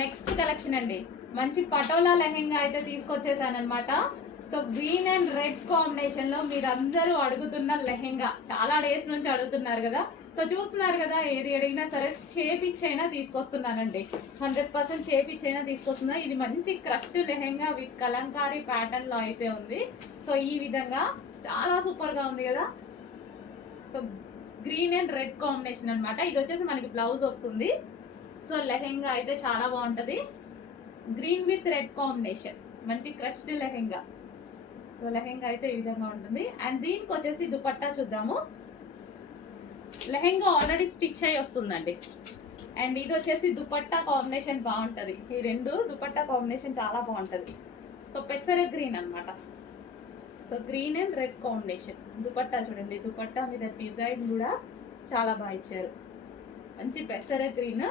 Next collection అండి, మంచి పటోలా లెహెంగా అయితే తీసుకొచ్చేసాను అనమాట. So green and red combination లో మీరందరూ అడుగుతున్న లెహెంగా, చాలా డేస్ నుంచి అడుగుతున్నారు కదా. సో చూస్తున్నారు కదా, ఏది అడిగినా సరే చేపిచ్చైనా తీసుకొస్తున్నానండి. 100% చేపిచ్చైనా తీసుకొస్తున్నా. ఇది మంచి crushed lehenga with Kalamkari pattern లో అయితే ఉంది. సో ఈ విధంగా చాలా సూపర్ గా ఉంది కదా. So green and red combination అనమాట. ఇది వచ్చేసి మనకి బ్లౌజ్ వస్తుంది. సో లెహెంగా అయితే చాలా బాగుంటది. గ్రీన్ విత్ రెడ్ కాంబినేషన్, మంచి క్రష్డ్ లెహెంగా. సో లెహెంగా అయితే ఈ విధంగా ఉంటుంది. అండ్ దీనికి వచ్చేసి దుపట్టా చూద్దాము. లెహెంగా ఆల్రెడీ స్టిచ్ అయి వస్తుందండి. అండ్ ఇది వచ్చేసి దుపట్టా కాంబినేషన్ బాగుంటది. ఈ రెండు దుపట్టా కాంబినేషన్ చాలా బాగుంటది. సో పెసర గ్రీన్ అనమాట. So green and red combination. Dupatta చూడండి, దుపట్టా మీద డిజైన్ కూడా చాలా బాగా ఇచ్చారు. మంచి పెసర గ్రీన్